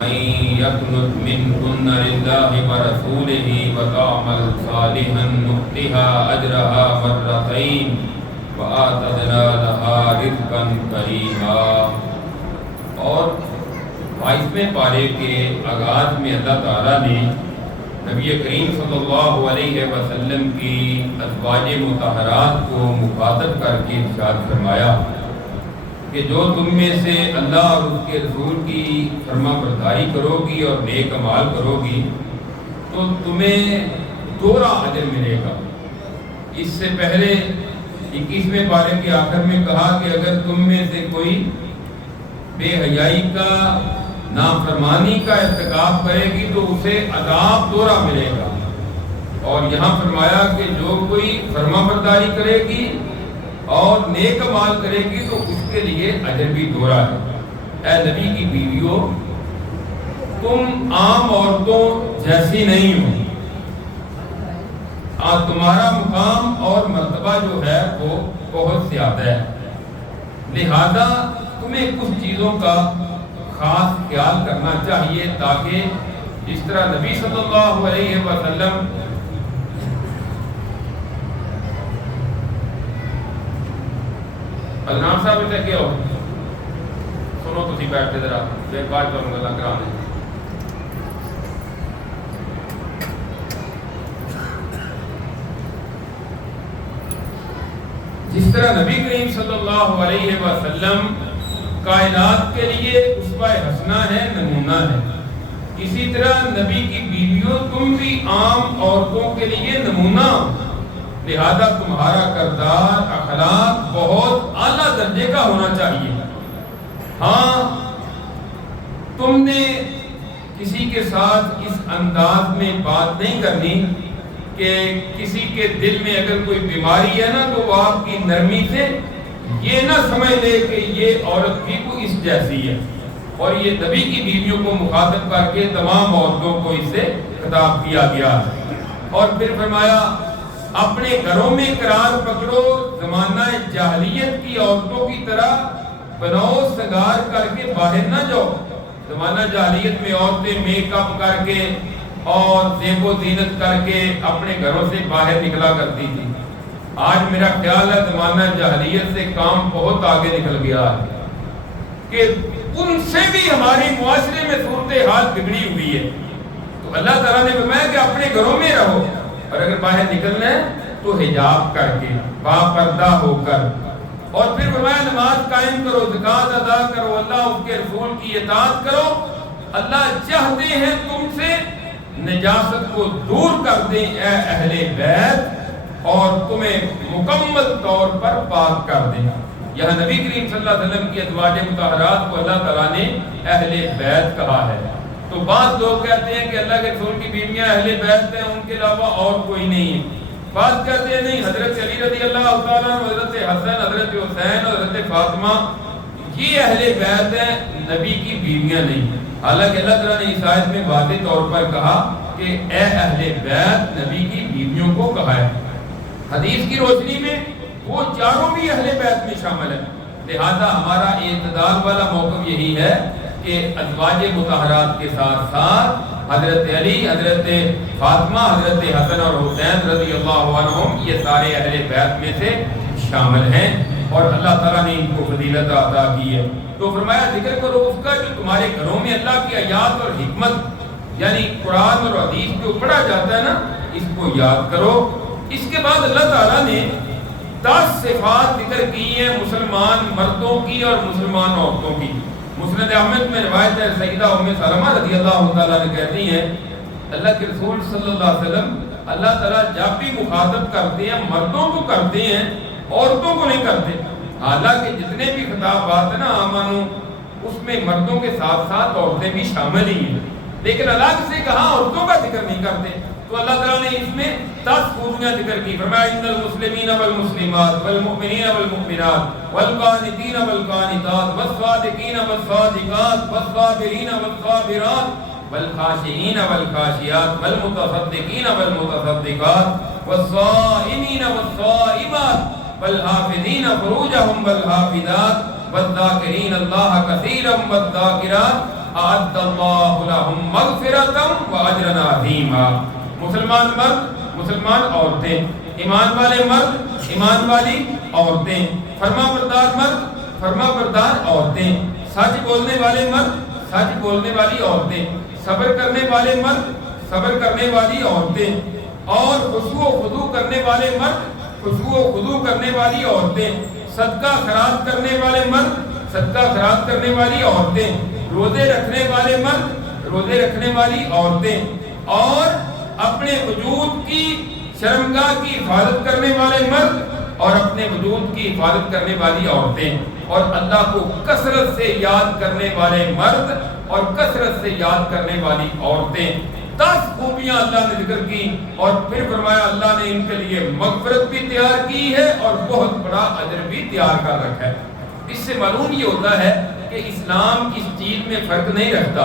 من يقنت منكن لله ورسوله وتعمل صالحا نؤتها أجرها مرتين وآتدنا لها رزقا كريما۔ اور 22ویں پارے کے آغاز میں اللہ تعالیٰ نے نبی کریم صلی اللہ علیہ وسلم کی ازواج مطہرات کو مخاطب کر کے ارشاد فرمایا کہ جو تم میں سے اللہ اور اس کے رسول کی فرما برداری کرو گی اور نیک اعمال کرو گی تو تمہیں دوہرا اجر ملے گا۔ اس سے پہلے 21ویں پارے کے آخر میں کہا کہ اگر تم میں سے کوئی بے حیائی کا نافرمانی کا ارتکاب کرے گی تو اسے عذاب دوہرا ملے گا، اور یہاں فرمایا کہ جو کوئی فرما برداری کرے گی اور نیک اعمال کرے گی تو اس کے لیے اجر بھی دوہرا ہے۔ اے نبی کی بیویوں، تم عام عورتوں جیسی نہیں ہو، تمہارا مقام اور مرتبہ جو ہے وہ بہت زیادہ ہے، لہذا تمہیں کچھ چیزوں کا خاص خیال کرنا چاہیے تاکہ جس طرح نبی صلی اللہ علیہ وسلم النام صاحب اتنے کیا ہو سنو تسی بیٹھ کے ذرا پھر بعد کروں گا کرا دیں۔ جس طرح نبی کریم صلی اللہ علیہ وسلم کائنات کے لیے اسوہ حسنہ ہے، نمونہ ہے، اسی طرح نبی کی بیویوں تم بھی عام عورتوں کے لیے نمونہ، لہذا تمہارا کردار اخلاق بہت اعلیٰ درجے کا ہونا چاہیے۔ ہاں، تم نے کسی کے ساتھ اس انداز میں بات نہیں کرنی کہ کسی کے دل میں اگر کوئی بیماری ہے نا تو وہ آپ کی نرمی سے یہ نہ سمجھ لے کہ یہ عورت بھی کوئی اس جیسی ہے، اور یہ نبی کی بیویوں کو مخاطب کر کے تمام عورتوں کو اس سے خطاب کیا گیا۔ اور پھر فرمایا اپنے گھروں میں قرار پکڑو، زمانہ جاہلیت کی عورتوں کی طرح بناؤ سنگار کر کے باہر نہ جاؤ۔ زمانہ جاہلیت میں عورتیں میک اپ کر کے اور زیب و زینت کر کے اپنے گھروں سے باہر نکلا کرتی تھی۔ آج میرا خیال ہے زمانہ جاہلیت سے کام بہت آگے نکل گیا ہے کہ ان سے بھی ہماری معاشرے میں صورتحال بگڑی ہوئی ہے۔ تو اللہ تعالیٰ نے فرمایا کہ اپنے گھروں میں رہو، اور اگر باہر نکلنا ہے تو حجاب کر کے باپردہ ہو کر، اور پھر فرمایا نماز قائم کرو، زکوٰۃ ادا کرو، اللہ اس کے رسول کی اطاعت کرو۔ اللہ چاہتے ہیں تم سے نجاست کو دور کر دیں اے اہل بیت، اور تمہیں مکمل طور پر پاک کر دیں۔ یہاں نبی کریم صلی اللہ علیہ وسلم کی ازواج مطہرات کو اللہ تعالیٰ نے اہل بیت کہا ہے۔ تو بعض لوگ کہتے ہیں کہ اللہ کے رسول کی بیویاں اہل بیت ہیں، ان کے علاوہ اور کوئی نہیں ہے۔ بعض کہتے ہیں نہیں، حضرت علی رضی اللہ تعالیٰ عنہ، حضرت حسن، حضرت حسین اور حضرت فاطمہ یہ اہل بیت ہیں، نبی کی بیویاں نہیں۔ حالانکہ اللہ تعالیٰ نے اس آیت میں واضح طور پر کہا کہ اے اہل بیت، نبی کی بیویوں کو کہا ہے۔ حدیث کی روشنی میں وہ چاروں بھی اہل بیت میں شامل ہیں، لہذا ہمارا اعتدال والا موقف یہی ہے کہ ازواج مطہرات کے ساتھ ساتھ حضرت علی، حضرت فاطمہ، حضرت حسن اور حسین رضی اللہ عنہم یہ سارے اہل بیت میں سے شامل ہیں، اور اللہ تعالیٰ نے ان کو فضیلت عطا کی ہے۔ تو فرمایا ذکر کرو اس کا جو تمہارے گھروں میں اللہ کی آیات اور حکمت یعنی قرآن اور حدیث جو پڑھا جاتا ہے نا، اس کو یاد کرو۔ اس کے بعد اللہ تعالیٰ نے 10 صفات ذکر کی ہیں مسلمان مردوں کی اور مسلمان عورتوں کی۔ مسند احمد میں روایت ہے، سیدہ ام سلمہ رضی اللہ تعالیٰ نے کہتی ہیں اللہ کے رسول صلی اللہ علیہ وسلم اللہ تعالیٰ جب بھی مخاطب کرتے ہیں مردوں کو کرتے ہیں، عورتوں کو نہیں کرتے۔ حالانکہ جتنے بھی خطابات ہیں نا آمنو، اس میں مردوں کے ساتھ ساتھ عورتیں بھی شامل ہی ہیں، لیکن الگ سے کہاں عورتوں کا ذکر نہیں کرتے۔ تو اللہ تعالیٰ نے اس میں 10 خوبیاں ذکر کی، فرمایا ان المسلمین والمسلمات والمؤمنین والمؤمنات والقانتین والقانتات والصادقین والصادقات والصابرین والصابرات والخاشعین والخاشعات والمتصدقین والمتصدقات والصائمین والصائمات والحافظین فروجهم والحافظات والذاکرین اللہ کثیرا والذاکرات اعد اللہ لہم مغفرۃ واجرا عظیما۔ مسلمان مرد، مسلمان عورتیں، ایمان والے مرد، ایمان والی عورتیں، فرما بردار مرد، فرما بردار عورتیں، سچ بولنے والے مرد، سچ بولنے والی عورتیں، صبر کرنے والے مرد، صبر کرنے والی عورتیں، اور خشوع و خضوع کرنے والے مرد، خشوع و خضوع کرنے والی عورتیں، صدقہ خیرات کرنے والے مرد، صدقہ خیرات کرنے والی عورتیں، روزے رکھنے والے مرد، روزے رکھنے والی عورتیں، اور اپنے وجود کی شرمگاہ کی حفاظت کرنے والے مرد اور اپنے وجود کی حفاظت کرنے والی عورتیں، اور اللہ کو کثرت سے یاد کرنے والے مرد اور کثرت سے یاد کرنے والی عورتیں۔ 10 خوبیاں اللہ نے ذکر کی، اور پھر فرمایا اللہ نے ان کے لیے مغفرت بھی تیار کی ہے اور بہت بڑا اجر بھی تیار کر رکھا ہے۔ اس سے معلوم یہ ہوتا ہے کہ اسلام اس چیز میں فرق نہیں رکھتا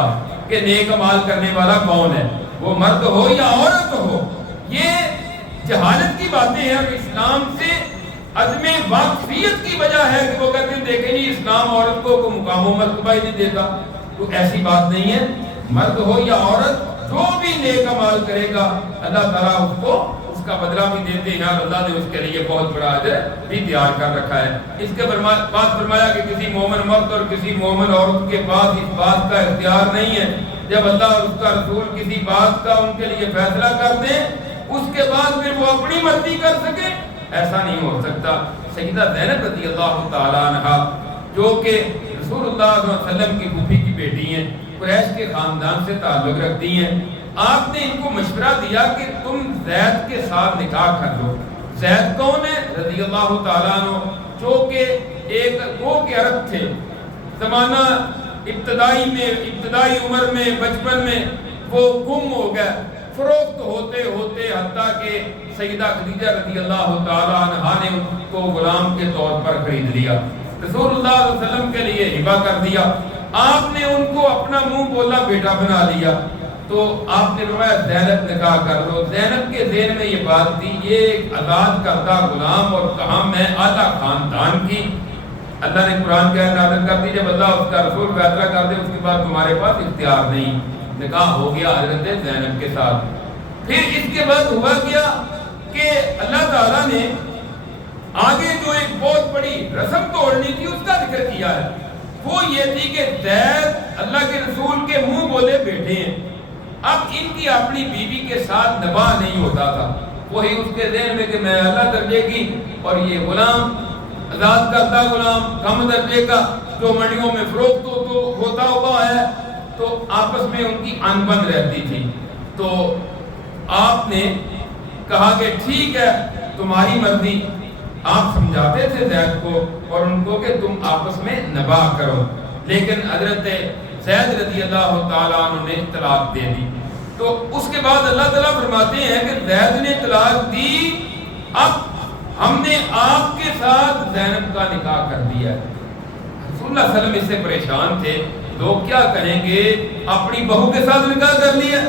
کہ نیک عمال کرنے والا کون ہے، وہ مرد ہو یا عورت ہو۔ یہ جہالت کی باتیں ہیں، اور اسلام سے عدم واقفیت کی وجہ ہے کہ وہ کہتے ہیں دیکھیں جی اسلام عورت کو کوئی مقام و مرتبہ ہی نہیں دیتا۔ تو ایسی بات نہیں ہے، مرد ہو یا عورت جو بھی نیک عمل کرے گا اللہ تعالیٰ اس کو اس کا بدلہ بھی دیتے ہیں، اور اللہ نے اس کے لیے بہت بڑا اجر بھی تیار کر رکھا ہے۔ اس کے بعد فرمایا کہ کسی مومن مرد اور کسی مومن عورت کے پاس اس بات کا اختیار نہیں ہے جب اللہ اور اس کا رسول کسی بات کا ان کے لیے فیصلہ کر دیں اس کے بعد پھر وہ اپنی مرضی کر سکے، ایسا نہیں ہو سکتا۔ سیدہ زینب رضی اللہ تعالیٰ عنہا جو کہ رسول اللہ صلی اللہ علیہ وسلم کی پھوپھی کی بیٹی ہیں، قریش کے خاندان سے تعلق رکھتی ہیں، آپ نے ان کو مشورہ دیا کہ تم زید کے ساتھ نکاح کر لو۔ زید کون ہے؟ رضی اللہ تعالیٰ عنہ، جو کہ ایک گو کے عرب تھے، زمانہ ابتدائی عمر میں بچپن میں وہ گم ہو گئے، فروخت ہوتے ہوتے حتیٰ کہ سیدہ خدیجہ رضی اللہ تعالیٰ عنہا نے ان کو غلام کے طور پر خرید لیا، رسول اللہ صلی اللہ علیہ وسلم کے لیے ہبہ کر دیا۔ آپ نے ان کو اپنا منہ بولا بیٹا بنا لیا، تو آپ نے فرمایا زینب نکاح کر لو۔ زینب کے ذہن میں یہ بات تھی یہ ایک آزاد کردہ غلام، اور کہاں میں اعلیٰ خاندان کی، اللہ نے قرآن کے آیت نازل کر دی جب اللہ اس کا رسول فیصلہ کر دے اس کے بعد تمہارے پاس اختیار نہیں۔ نکاح ہو گیا حضرت زینب کے ساتھ۔ پھر اس کے بعد ہوا کیا کہ اللہ تعالیٰ نے آگے جو ایک بہت بڑی رسم توڑنی تھی اس کا ذکر کیا ہے، وہ یہ تھی کہ زید اللہ کے رسول کے منہ بولے بیٹے ہیں، اب ان کی اپنی بیوی کے ساتھ نباہ نہیں ہوتا تھا، وہی اس کے ذہن میں کہ میں اعلیٰ درجے کی اور یہ غلام آزاد کردہ غلام کم درجے کا جو منڈیوں میں فروخت ہوتا ہوا ہے، تو آپس میں ان کی انبن رہتی تھی۔ تو آپ نے کہا کہ ٹھیک ہے تمہاری مرضی، آپ سمجھاتے تھے زید کو اور ان کو کہ تم آپس میں نباہ کرو، لیکن حضرت زید رضی اللہ تعالیٰ عنہ نے طلاق دے دی۔ تو اس کے بعد اللہ تعالیٰ فرماتے ہیں کہ زید نے طلاق دی، اب ہم نے آپ کے ساتھ زینب کا نکاح کر دیا ہے۔ رسول اللہ صلی اللہ علیہ وسلم اس سے پریشان تھے، لوگ کیا کہیں گے اپنی بہو کے ساتھ نکاح کر لیا۔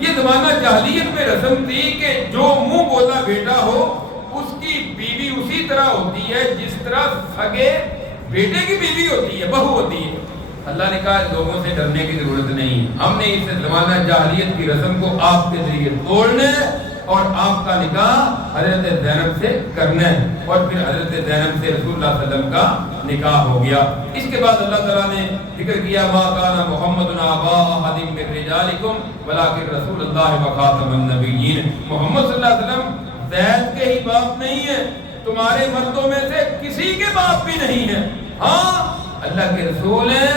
یہ زمانہ جاہلیت میں رسم تھی کہ جو منہ بولا بیٹا ہو اس کی بیوی اسی طرح ہوتی ہے جس طرح سگے بیٹے کی بیوی ہوتی ہے، بہو ہوتی ہے۔ اللہ نے کہا لوگوں سے ڈرنے کی ضرورت نہیں، ہم نے اس زمانہ جاہلیت کی رسم کو آپ کے ذریعے توڑنا ہے اور آپ کا نکاح حضرت زینب سے کرنا ہے، اور پھر حضرت زینب سے رسول اللہ صلی اللہ علیہ وسلم کا نکاح ہو گیا۔ اس کے بعد اللہ تعالیٰ نے ذکر کیا ما کان محمد ابا احد من رجالکم ولکن رسول اللہ وخاتم النبیین، محمد صلی اللہ علیہ وسلم زید کے ہی باپ نہیں ہے، تمہارے مردوں میں سے کسی کے باپ بھی نہیں ہے، ہاں اللہ کے رسول ہیں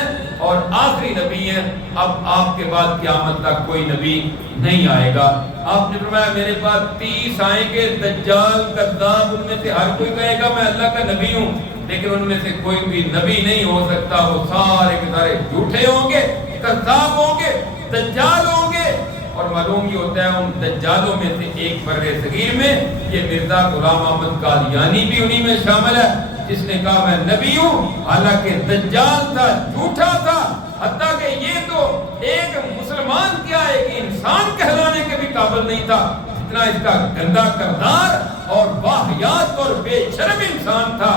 اور آخری نبی ہیں، اب آپ کے بعد قیامت تک کوئی نبی نہیں آئے گا۔ آپ نے فرمایا میرے پاس 30 آئیں گے دجال کذاب، ان میں سے ہر کوئی کہے گا میں اللہ کا نبی ہوں، لیکن ان میں سے کوئی بھی نبی نہیں ہو سکتا، وہ سارے کے سارے جھوٹے ہوں گے، کذاب ہوں گے، دجال ہوں گے۔ اور معلوم یہ ہوتا ہے ان دجالوں میں سے ایک بر صغیر میں یہ مرزا غلام احمد قادیانی بھی انہی میں شامل ہے جس نے کہا میں نبی ہوں، حالانکہ دجال تھا، جھوٹا تھا، حتیٰ کہ یہ تو ایک مسلمان کیا ایک انسان کہلانے کے بھی قابل نہیں تھا، اتنا اس کا گندا کردار اور واہیات اور بے شرم انسان تھا۔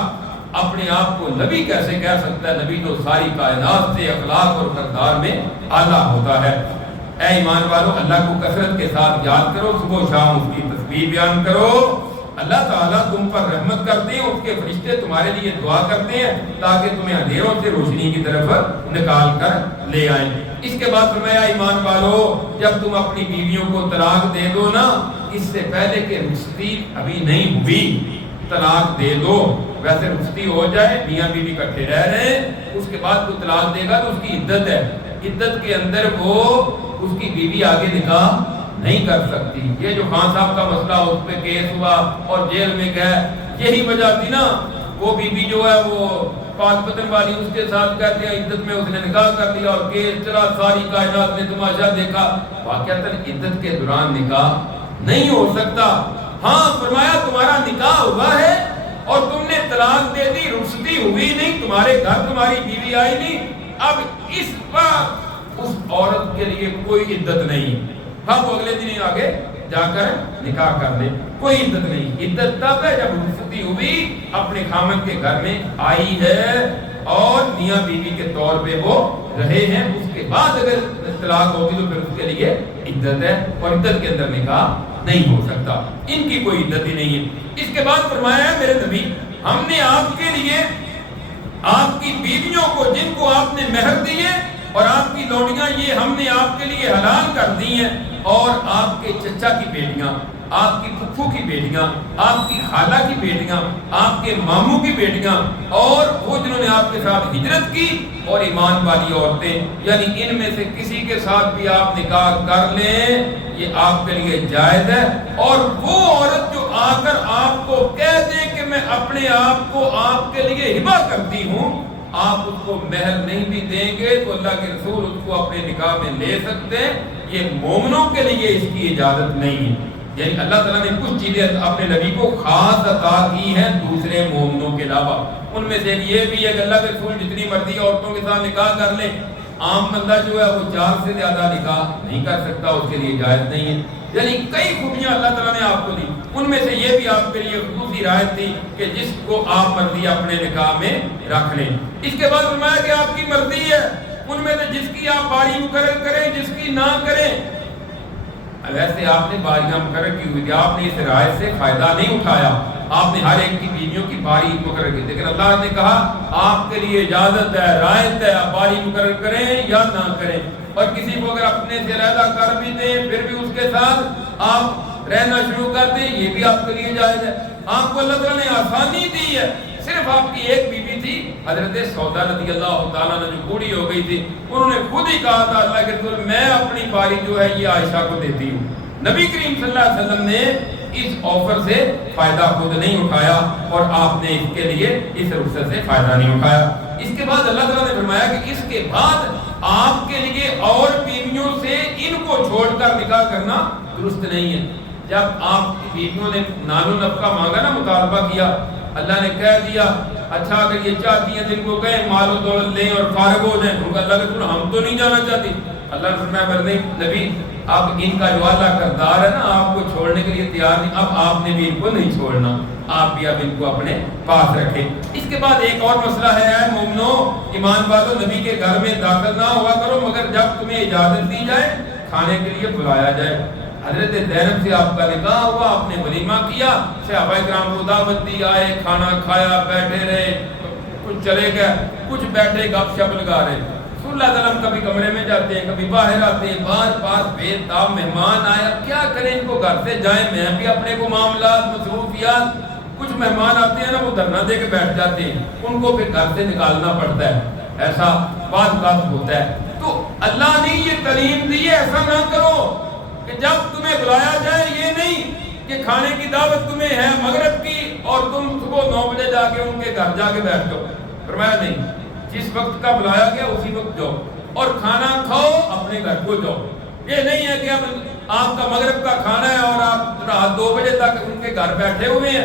اپنے آپ کو نبی کیسے کہہ سکتا ہے؟ نبی تو ساری کائنات سے اخلاق اور کردار میں اعلیٰ ہوتا ہے۔ اے ایمان والو، اللہ کو کثرت کے ساتھ یاد کرو، صبح و شام اس کی تسبیح بیان کرو۔ اللہ تعالیٰ تم پر رحمت کرتے ہیں، اس کے فرشتے تمہارے لیے دعا کرتے ہیں تاکہ تمہیں اندھیروں سے روشنی کی طرف نکال کر لے آئیں۔ اس کے بعد فرمایا ایمان والو، جب تم اپنی بیویوں کو طلاق دے دو نا، اس سے پہلے کہ رخصتی ابھی نہیں ہوئی طلاق دے دو۔ ویسے رخصتی ہو جائے، میاں بیوی اکٹھے رہ رہے ہیں، اس کے بعد کوئی طلاق دے گا تو اس کی عدت ہے، عدت کے اندر وہ اس کی بیوی آگے نکاح نہیں کر سکتی۔ یہ جو خان صاحب کا مسئلہ اس پہ کیس ہوا اور جیل میں گئے، یہی وجہ تھی نا۔ وہ بیوی جو ہے وہ پاک پتن والی، اس کے ساتھ کہتے ہیں عدت میں اس نے نکاح کر دیا اور کیس چلا، ساری کائنات نے تماشا دیکھا۔ واقعتاً عدت کے دوران نکاح نہیں ہو سکتا۔ ہاں فرمایا تمہارا نکاح ہوا ہے اور تم نے طلاق دے دی، رخصتی ہوئی نہیں، تمہارے گھر تمہاری بیوی آئی نہیں، اب اس وقت اس عورت کے لیے کوئی عدت نہیں۔ ہاں وہ اگلے دن آگے جا کر نکاح کر لے، کوئی عدت نہیں۔ عدت تب ہے جب رخصتی ہوئی، اپنے خامن کے گھر میں آئی ہے اور میاں بیوی کے طور پہ وہ رہے ہیں، اس کے بعد اگر طلاق ہوگی تو پھر اس کے لیے عدت ہے، اور عدت کے اندر نکاح نہیں ہو سکتا۔ ان کی کوئی عدت ہی نہیں ہے۔ اس کے بعد فرمایا ہے میرے نبی، ہم نے آپ کے لیے آپ کی بیویوں کو، جن کو آپ نے مہر دیے، اور آپ کی لونڈیاں یہ ہم نے آپ کے لیے حلال کر دی ہیں، اور آپ کے چچا کی بیٹیاں، آپ کی پھپھو کی بیٹیاں، آپ کی خالہ کی بیٹیاں، آپ کے ماموں کی بیٹیاں، اور وہ جنہوں نے آپ کے ساتھ ہجرت کی، اور ایمان والی عورتیں، یعنی ان میں سے کسی کے ساتھ بھی آپ نکاح کر لیں، یہ آپ کے لیے جائز ہے۔ اور وہ عورت جو آ کر آپ کو کہہ دے کہ میں اپنے آپ کو آپ کے لیے ہبہ کرتی ہوں، آپ اس کو مہر نہیں بھی دیں گے تو اللہ کے رسول اس کو اپنے نکاح میں لے سکتے ہیں، یہ مومنوں کے لیے اس کی اجازت نہیں ہے۔ یعنی اللہ تعالیٰ نے کچھ چیزیں اپنے نبی کو خاص عطا کی ہیں دوسرے مومنوں کے علاوہ، ان میں سے یہ بھی ہے کہ اللہ کے رسول جتنی مرضی عورتوں کے ساتھ نکاح کر لیں، عام بندہ جو ہے وہ 4 سے زیادہ نکاح نہیں کر سکتا، اس کے لیے جائز نہیں ہے۔ یعنی کئی خوبیاں اللہ تعالیٰ نے آپ کو دی، ان میں سے یہ بھی آپ کے لیے خصوصی رعایت تھی کہ جس کو آپ مرضی اپنے نکاح میں رکھ لیں۔ اس کے بعد فرمایا کہ آپ کی مرضی ہے، ان میں سے جس کی آپ باری مقرر کریں، جس کی نہ کریں۔ ویسے آپ نے باریاں مقرر کی ہوئی تھی، آپ نے اس رعایت سے فائدہ نہیں اٹھایا، آپ نے ہر ایک کی بیویوں کی باری مقرر کی، لیکن اللہ نے کہا آپ کے لیے اجازت ہے، رعایت ہے، آپ باری مقرر کریں یا نہ کریں۔ اور کسی کو اگر اپنے سے علیحدہ کر بھی دیں، پھر بھی اس کے ساتھ آپ رہنا شروع کر دیں، یہ بھی آپ کے لیے جائز ہے۔ آپ کو اللہ تعالیٰ نے آسانی دی ہے، صرف آپ کی ایک بیوی تھی حضرت سودا رضی اللہ تعالیٰ نے، جو بوڑھی ہو گئی تھی، انہوں نے خود ہی کہا تھا اللہ کے رسول میں اپنی باری جو ہے یہ عائشہ کو دیتی ہوں۔ نبی کریم صلی اللہ علیہ وسلم نے اس آفر سے فائدہ خود نہیں اٹھایا اور آپ نے اس کے لیے اس رخصت سے فائدہ نہیں اٹھایا۔ اس کے بعد اللہ تعالیٰ نے فرمایا کہ اس کے بعد آپ کے لیے اور بیویوں سے ان کو چھوڑ کر نکاح کرنا درست نہیں ہے۔ جب آپ کی بیویوں نے نان و نفقہ مانگا نا، مطالبہ کیا، اللہ نے کہہ دیا اچھا اگر یہ چاہتی ہیں جن کو کہیں مال و دولت لیں اور فارغ ہو جائیں، ان کا اللہ کے رسول ہم تو نہیں جانا چاہتی۔ اللہ نے فرمایا نہیں نبی، اب ان کا جو اعلیٰ کردار ہے نا، آپ کو چھوڑنے کے لیے تیار نہیں، اب آپ نے بھی ان کو نہیں چھوڑنا، آپ بھی اب ان کو اپنے پاس رکھیں۔ اس کے بعد ایک اور مسئلہ ہے، اے مومنو ایمان والو، نبی کے گھر میں داخل نہ ہوا کرو مگر جب تمہیں اجازت دی جائے، کھانے کے لیے بلایا جائے۔ حضرت زینب سے آپ کا نکاح ہوا، آپ نے ولیمہ کیا، صحابہ کرام کو دعوت دی، آئے، کھانا کھایا، بیٹھے رہے، کچھ چلے گئے، کچھ بیٹھے گپ شپ لگا رہے۔ رسول اللہ علیہ وسلم کبھی کمرے میں جاتے ہیں، کبھی باہر آتے ہیں، بار بار بے تاب مہمان آیا، کیا کریں ان کو گھر سے جائیں، میں بھی اپنے کو معاملات مصروفیات، کچھ مہمان آتے ہیں نا وہ دھرنا دے کے بیٹھ جاتے ہیں، ان کو پھر گھر سے نکالنا پڑتا ہے، ایسا بعض اوقات ہوتا ہے۔ تو اللہ نے یہ تعلیم دی ہے ایسا نہ کرو کہ جب تمہیں بلایا جائے، یہ نہیں کہ کھانے کی دعوت تمہیں ہے مغرب کی اور تم صبح 9 بجے جا کے ان کے گھر جا کے بیٹھ جاؤ۔ فرمایا نہیں، جس وقت کا بلایا گیا اسی وقت جاؤ اور کھانا کھاؤ، اپنے گھر کو جاؤ۔ یہ نہیں ہے کہ اب آپ کا مغرب کا کھانا ہے اور آپ رات 2 بجے تک ان کے گھر بیٹھے ہوئے ہیں،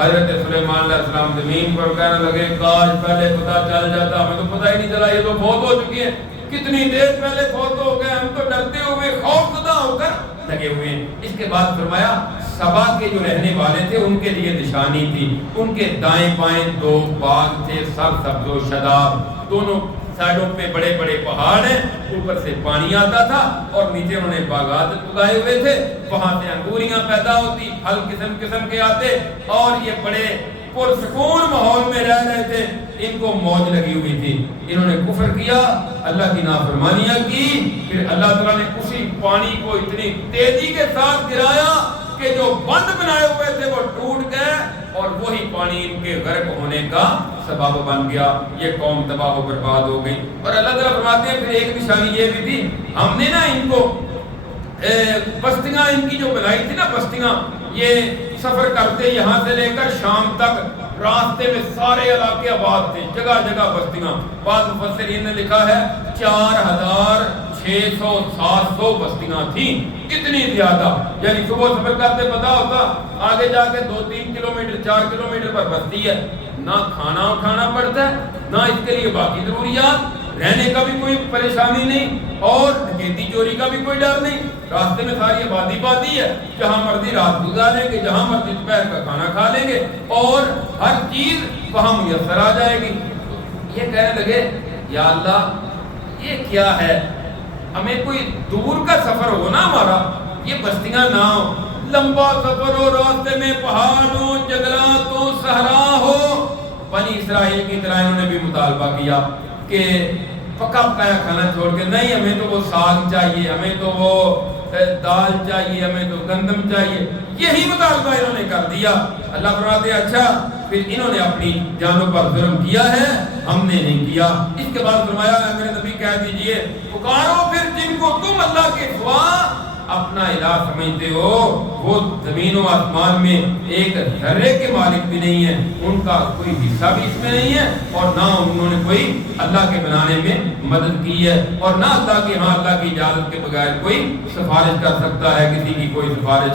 حضرت سلیمان علیہ السلام زمین پر کہنے لگے کاش پہلے پتہ چل جاتا، ہمیں تو پتہ ہی نہیں چلا، یہ تو فوت ہو چکی ہیں، کتنی دیر پہلے فوت ہو گئے، ہم تو ڈرتے ہوئے خوف زدہ ہو کر لگے ہوئے ہیں۔ اس کے بعد فرمایا سبا کے جو رہنے والے تھے ان کے لیے نشانی تھی، ان کے دائیں بائیں دو باغ تھے، سرسبز و شاداب، دونوں سائڈوں پہ بڑے بڑے پہاڑ ہیں، اوپر سے پانی آتا تھا اور نیچے انہوں نے باغات اگائے ہوئے تھے، وہاں سے انگوریاں پیدا ہوتی، پھل قسم قسم کے آتے، اور یہ بڑے پرسکون ماحول میں رہ رہے تھے، ان کو موج لگی ہوئی تھی۔ انہوں نے کفر کیا، اللہ کی نافرمانیاں کی، پھر اللہ تعالیٰ نے اسی پانی کو اتنی تیزی کے ساتھ گرایا کہ جو بند بنائے ہوئے تھے وہ ٹوٹ گئے، اور وہی پانی ان کے غرق ہونے کا سبب بن گیا، یہ قوم تباہ و برباد ہو گئی۔ اور اللہ تعالیٰ فرماتے ہیں پھر ایک نشانی یہ بھی تھی، ہم نے نا ان کو بستیاں ان کی جو بنائی تھی نا بستیاں، یہ سفر کرتے یہاں سے لے کر شام تک راستے میں سارے علاقے آباد تھے، جگہ جگہ بستیاں، بعض مفسرین نے لکھا ہے 4600-700 بستیاں تھیں، اتنی زیادہ، یعنی صبح سفر کرتے پتا ہوتا آگے جا کے 2-3 کلومیٹر 4 کلومیٹر پر بستی ہے، نہ کھانا اٹھانا پڑتا ہے، نہ اس کے لیے باقی ضروریات، رہنے کا بھی کوئی پریشانی نہیں، اور ڈکیتی چوری کا بھی کوئی ڈر نہیں، راستے میں ساری آبادی پاتی ہے، جہاں مرضی رات گزاریں گے، جہاں مرضی دوپہر کا کھانا کھا لیں گے، اور ہر چیز وہاں میسر آ جائے گی۔ یہ کہنے لگے یا اللہ یہ کیا ہے، ہمیں کوئی دور کا سفر ہو نا ہمارا، یہ بستیاں نہ ہو، لمبا سفر ہو، راستے میں پہاڑ ہو، جنگلات ہو، صحرا ہو۔ بنی اسرائیل کی طرح انہوں نے بھی مطالبہ کیا کہ پکا پکایا کھانا چھوڑ کے نہیں، ہمیں تو وہ ساگ چاہیے، ہمیں تو وہ دال چاہیے، ہمیں تو گندم چاہیے، یہی مطالبہ انہوں نے کر دیا۔ اللہ فرماتے ہیں اچھا پھر انہوں نے اپنی جانوں پر ظلم کیا ہے، ہم نے نہیں کیا۔ اس کے بعد فرمایا ہے میرے نبی کہہ دیجئے پکارو پھر جن کو تم اللہ کے سوا اپنا الہ سمجھتے ہو، وہ زمین و آسمان میں ایک ذرے کے مالک بھی نہیں ہے، ان کا کوئی حصہ بھی اس میں نہیں ہے، اور نہ انہوں نے کوئی اللہ کے بنانے میں مدد کی ہے، اور نہ اللہ کے ہاں اللہ کی اجازت کے بغیر کوئی سفارش کر سکتا ہے، کسی کی کوئی سفارش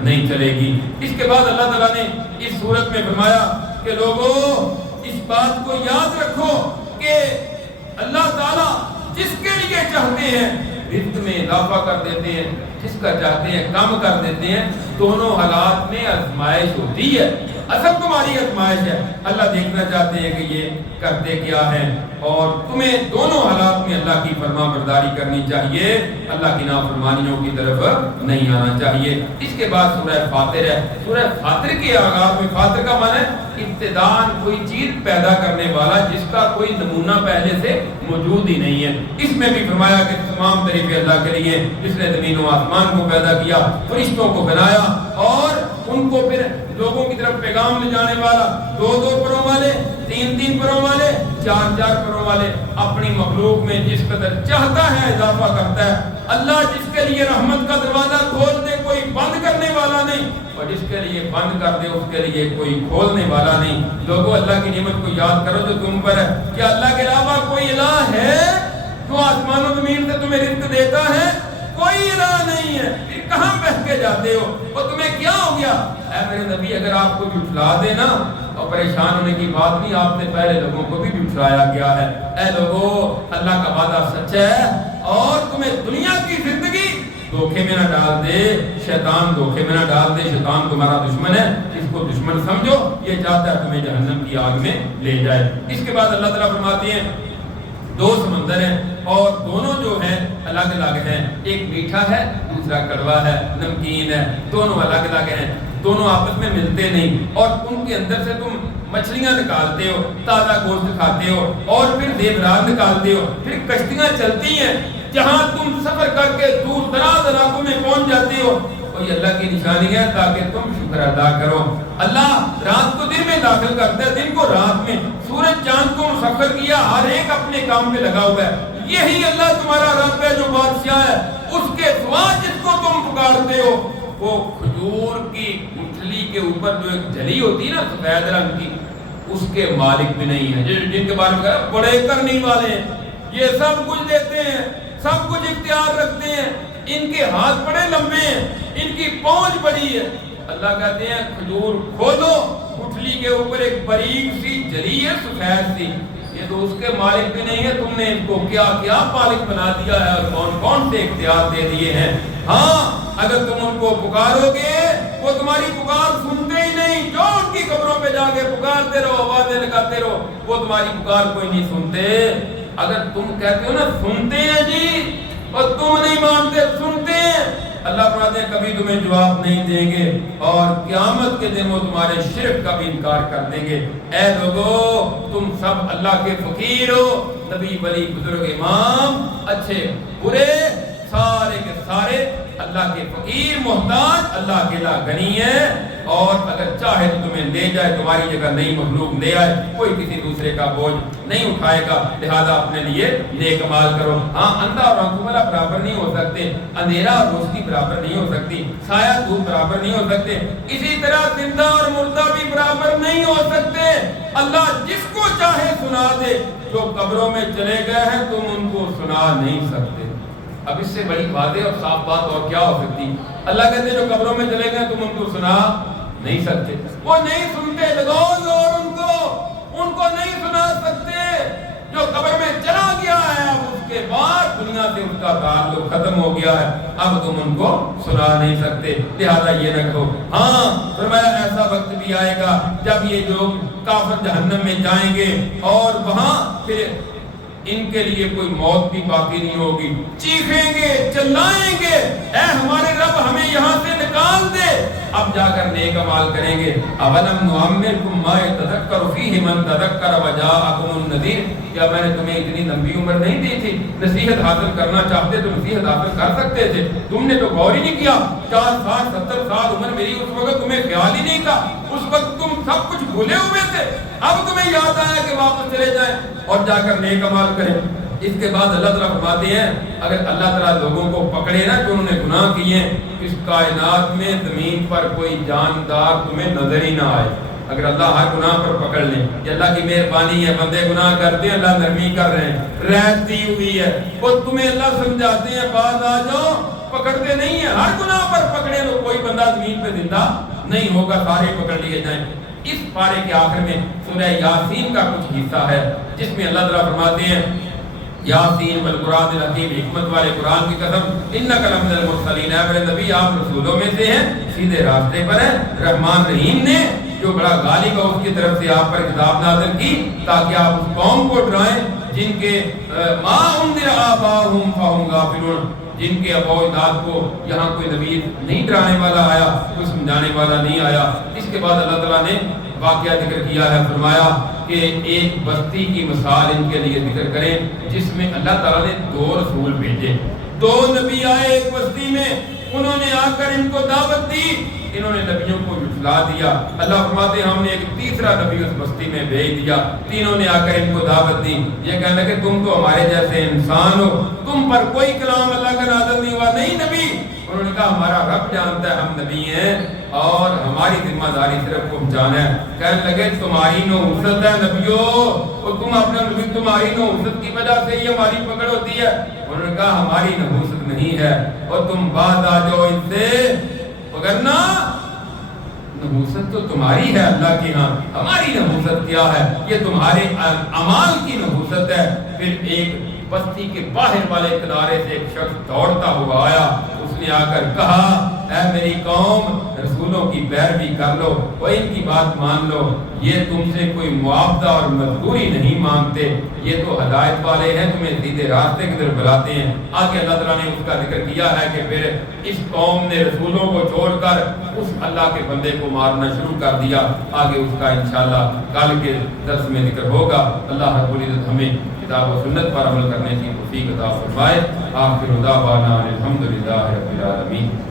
نہیں چلے گی۔ اس کے بعد اللہ تعالیٰ نے اس صورت میں فرمایا کہ لوگوں اس بات کو یاد رکھو کہ اللہ تعالیٰ جس کے لیے چاہتے ہیں رزق میں اضافہ کر دیتے ہیں، جس کا چاہتے ہیں کم کر دیتے ہیں، دونوں حالات میں آزمائش ہوتی ہے، اصل تمہاری آزمائش ہے، اللہ دیکھنا چاہتے ہیں کہ یہ کرتے کیا ہیں، اور تمہیں دونوں حالات میں اللہ کی فرما برداری کرنی چاہیے، اللہ کی نافرمانیوں کی طرف نہیں آنا چاہیے۔ اس کے بعد سورہ فاطر ہے، سورہ فاطر کے آغاز میں، فاطر کا معنی ہے ابتداءً کوئی چیز پیدا کرنے والا جس کا کوئی نمونہ پہلے سے موجود ہی نہیں ہے۔ اس میں بھی فرمایا کہ تمام تعریفیں اللہ کے لیے جس نے زمین و آسمان کو پیدا کیا، فرشتوں کو بنایا، اور ان کو پھر لوگوں کی طرف پیغام لے جانے والا، 2 پروں والے، 3 پروں والے، 4 پروں والے، اپنی مخلوق میں جس قدر چاہتا ہے اضافہ کرتا ہے۔ اللہ جس کے لیے رحمت کا دروازہ کھول دے کوئی بند کرنے والا نہیں، اور جس کے لیے بند کر دے اس کے لیے کوئی کھولنے والا نہیں۔ لوگوں اللہ کی نعمت کو یاد کرو جو تم پر ہے، کیا اللہ کے علاوہ کوئی الہ ہے جو آسمان و زمین سے تمہیں رزق دیتا ہے؟ کوئی الہ نہیں ہے، پھر کہاں بہہ کے جاتے ہو؟ وہ تمہیں کیا ہو گیا؟ اے میرے نبی اگر آپ کو جھٹلا دے نا اور پریشان ہونے کی بات نہیں، آپ سے پہلے لوگوں کو بھی جھٹلایا گیا ہے۔ اے لوگوں اللہ کا وعدہ سچ ہے، اور تمہیں دنیا کی زندگی دھوکے میں نہ ڈال دے، شیطان دھوکے میں نہ ڈال دے، شیطان تمہارا دشمن ہے، اس کو دشمن سمجھو، یہ چاہتا ہے تمہیں جہنم کی آگ میں لے جائے۔ اس کے بعد اللہ تعالیٰ فرماتے ہیں 2 سمندر ہیں، اور دونوں جو ہیں الگ الگ ہیں، ایک میٹھا ہے دوسرا کڑوا ہے، نمکین ہے، دونوں الگ الگ ہیں، دونوں آپس میں ملتے نہیں، اور ان کے اندر سے تم مچھلیاں نکالتے ہو، تازہ گوشت کھاتے ہو، اور پھر زیورات نکالتے ہو، پھر کشتیاں چلتی ہیں جہاں تم سفر کر کے دور دراز علاقوں میں پہنچ جاتے ہو، اور یہ اللہ کی نشانی ہے تاکہ تم شکر ادا کرو۔ اللہ رات کو دن میں داخل کرتا ہے، دن کو رات میں، سورج چاند کو مسخر کیا، ہر ایک اپنے کام پہ لگا ہوا ہے۔ یہی اللہ تمہارا رب ہے جو بادشاہ ہے، اس کے سوا جس کو تم پکارتے ہو وہ کھجور کی گٹھلی کے اوپر جو ایک جلی ہوتی ہے نا سفید رنگ کی، اس کے مالک بھی نہیں ہے، جن کے بارے میں کہا بڑے کرنے والے ہیں، یہ سب کچھ دیتے ہیں، سب کچھ اختیار رکھتے ہیں، ان کے ہاتھ بڑے لمبے ہیں، ان کی پہنچ بڑی ہے، اللہ کہتے ہیں کھجور کھولو، گٹھلی کے اوپر ایک باریک سی جلی ہے سفید سی، یہ تو اس کے مالک بھی نہیں ہے، تم نے ان کو کیا کیا مالک بنا دیا ہے اور کون کون سے اختیار دے دیے ہیں۔ ہاں اگر تم ان کو پکارو گے وہ تمہاری پکار سنتے ہی نہیں، جو ان کی قبروں پہ جا کے پکارتے رہو، آوازیں لگاتے رہو، وہ تمہاری پکار کوئی نہیں سنتے۔ اگر تم کہتے ہو نا سنتے ہیں جی اور تم نہیں مانتے سنتے ہیں، اللہ فرماتے ہیں کبھی تمہیں جواب نہیں دیں گے اور قیامت کے دن وہ تمہارے شرک کا بھی انکار کر دیں گے۔ اے لوگو تم سب اللہ کے فقیر ہو، نبی ولی بزرگ امام اچھے برے سارے کے سارے اللہ کے فقیر محتاج، اللہ اکیلا غنی ہے، اور اگر چاہے تو تمہیں لے جائے، تمہاری جگہ نئی مخلوق لے آئے، کوئی کسی دوسرے کا بوجھ نہیں اٹھائے گا، لہذا اپنے لیے نیک عمل کرو۔ ہاں اندھا اور آنکھوں والا برابر نہیں ہو سکتے، اندھیرا اور روشنی برابر نہیں ہو سکتی، سایہ دھوپ برابر نہیں ہو سکتے، اسی طرح زندہ اور مردہ بھی برابر نہیں ہو سکتے۔ اللہ جس کو چاہے سنا دے، جو قبروں میں چلے گئے ہیں تم ان کو سنا نہیں سکتے۔ اب اس سے بڑی واضح اور صاف بات اور کیا ہو سکتی؟ اللہ کہتے ہیں جو قبروں میں چلے گئے تم ان کو سنا نہیں سکتے، وہ نہیں سنتے، لگاؤ زور ان کو نہیں سنا سکتے۔ جو قبر میں چلا گیا ہے اب اس کے بعد دنیا سے اس کا تعلق ختم ہو گیا ہے، اب تم ان کو سنا نہیں سکتے، لہذا یہ نہ کہو۔ ہاں فرمایا ایسا وقت بھی آئے گا جب یہ جو کافر جہنم میں جائیں گے اور وہاں پھر ان کے لیے کوئی موت بھی باقی نہیں ہوگی، چیخیں گے چلائیں گے، اے ہمارے رب ہمیں یہاں سے نکال دے، اب جا کر نیک اعمال کریں گے۔ اولم نعمرکم ما یتذکر فیہ من تذکر وجاءکم النذیر، کیا میں نے تمہیں اتنی لمبی عمر نہیں دی تھی؟ نصیحت حاصل کرنا چاہتے تو نصیحت حاصل کر سکتے تھے، تم نے تو غور ہی نہیں کیا۔ 40 70 سال عمر میری اس وقت تمہیں خیال ہی نہیں تھا، اس وقت تم سب کچھ بھولے ہوئے تھے، اب تمہیں یاد آیا کہ واپس چلے جائیں اور جا کر نیک اعمال کریں۔ اس کے بعد اللہ تعالیٰ فرماتے ہیں اگر اللہ تعالیٰ لوگوں کو پکڑے نا کہ انہوں نے گناہ کیے ہیں، اس کائنات میں زمین پر کوئی جاندار تمہیں نظر ہی نہ آئے، اگر اللہ ہر گناہ پر پکڑ لیں، یہ اللہ کی مہربانی ہے، بندے گناہ کرتے ہیں اللہ نرمی کر رہے ہیں، رحمت دی ہوئی ہے، اور تمہیں اللہ سمجھاتے ہیں بعد آ جاؤ، پکڑتے نہیں ہیں، ہر گناہ پر پکڑے تو کوئی بندہ زمین پہ زندہ نہیں ہوگا، سارے پکڑ لیے جائیں۔ اس پارے کے آخر میں سورہ یاسین کا کچھ حصہ ہے جس میں اللہ تعالیٰ فرماتے ہیں یاسین والقرآن الحکیم، حکمت والے قرآن کی قسم، انک لمن المرسلین، اے میرے نبی آپ رسولوں میں سے ہیں، سیدھے راستے پر ہیں۔ رحمان رحیم نے جو بڑا غالب ہے اس کی طرف سے آپ پر کتاب نازل کی تاکہ آپ اس قوم کو ڈرائیں جن کے ما انذر آباؤہم فہم غافلون، جن کے اباء و اجداد کو یہاں کوئی نبی نہیں ڈرانے والا آیا، کوئی سمجھانے والا نہیں آیا۔ اس کے بعد اللہ تعالیٰ نے واقعہ ذکر کیا ہے، فرمایا کہ ایک بستی کی مثال ان کے لیے ذکر کریں جس میں اللہ تعالیٰ نے 2 رسول بھیجے، 2 نبی آئے ایک بستی میں، انہوں نے آ کر ان کو دعوت دی، انہوں نے نبیوں کو جھٹلا دیا۔ اللہ فرماتے ہیں ہم نے ایک تیسرا نبی اس بستی میں بھیج دیا، تینوں نے آ کر ان کو دعوت دی، یہ کہنے لگے تم تو ہمارے جیسے انسان ہو، تم پر کوئی کلام اللہ کا نازل نہیں ہوا، نہیں نبی۔ انہوں نے کہا ہمارا رب جانتا ہے ہم نبی ہیں اور ہماری ذمہ داری صرف پہنچانا ہے۔ کہنے لگے تمہاری نحوست ہے نبیو، اور تم اپنا نبی، تمہاری نحوست کی وجہ سے یہ ہماری پکڑ ہوتی ہے۔ انہوں نے کہا ہماری نحوست نہیں ہے اور تم بعد آ جاؤ ان سے، وگرنہ نحوست تو تمہاری ہے اللہ کے ہاں، ہماری نحوست کیا ہے؟ یہ تمہارے اعمال کی نحوست ہے۔ پھر ایک بستی کے باہر والے کنارے سے ایک شخص دوڑتا ہوا آیا، اس نے آ کر کہا اے میری قوم، رسولوں کی پیروی کر لو اور ان کی بات مان لو، یہ تم سے کوئی معاوضہ اور مزدوری نہیں مانگتے، یہ تو ہدایت والے ہیں، تمہیں سیدھے راستے کی طرف بلاتے ہیں۔ آگے اللہ تعالیٰ نے اس کا ذکر کیا ہے کہ پھر اس قوم نے رسولوں کو چھوڑ کر اس اللہ کے بندے کو مارنا شروع کر دیا۔ آگے اس کا انشاءاللہ کل کے درس میں ذکر ہوگا۔ اللہ رب العزت ہمیں کتاب و سنت پر عمل کرنے کی توفیق عطا فرمائے۔ آخر دعوانا الحمدللہ رب العالمین۔